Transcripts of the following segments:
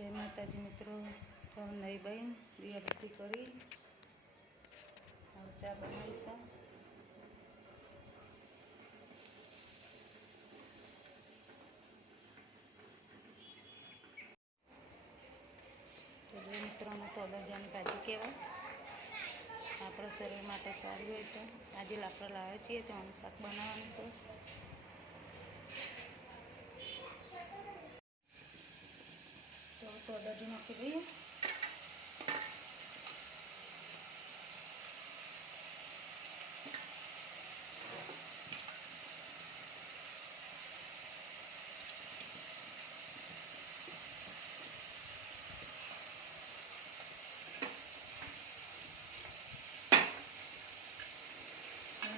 जय माताजी मित्रों। तो नई बहन दियाबत्ती करी और चा बनाई सा। तो जो मित्रों में तो अदरजानी भाजी कहवाय, आपણા शरीर માટે સારી હોય છે। આજે આપણે લાવ્યા છીએ તો આનું શાક બનાવવાનું છે। તો અદરજી નાખી દઈએ।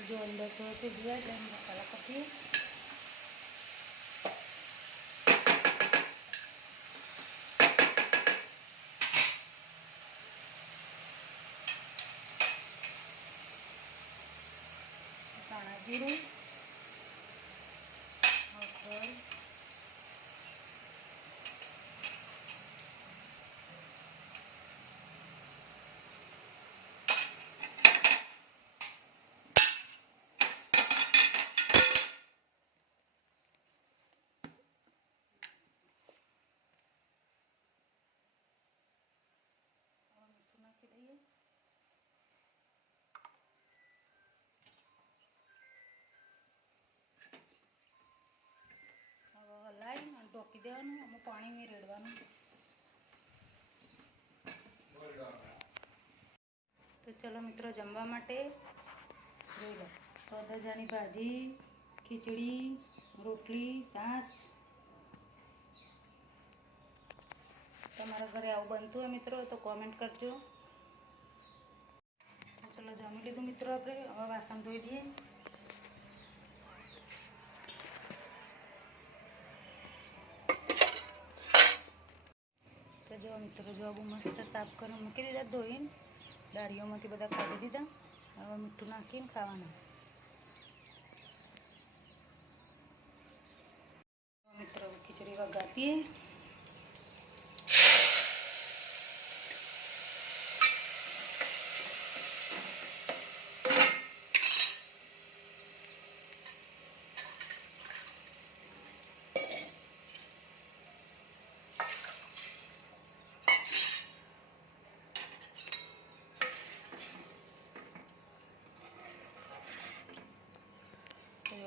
जो अंदर थोड़ा सा दिया है मसाला पकिए। धाना जीરું और નાખી દઈએ। હવે હલાવી અને ઢોકી દેવાનું। આમાં પાણી નહીં રેડવાનું। તો ચલો મિત્રો જમવા માટે જોઈ લો। તો અદરજાની ભાજી, ખીચડી, રોટલી, છાશ। તમારા ઘરે આવું બનતું હોય મિત્રો તો કોમેન્ટ કરજો। તો ચલો જમી લીધું મિત્રો આપણે। હવે વાસણ ધોઈ દઈએ। તો જો મિત્રો જો બહુ મસ્ત સાફ કરીને મૂકી દીધા ધોઈને। ડાળીઓમાંથી બધા કાઢી દીધા। હવે મીઠું નાખીને ખાવાના। મિત્રો ખીચડી વઘારીએ।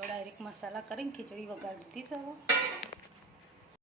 डायरेक्ट मसाला करें खिचड़ी वगाड़ दी सब।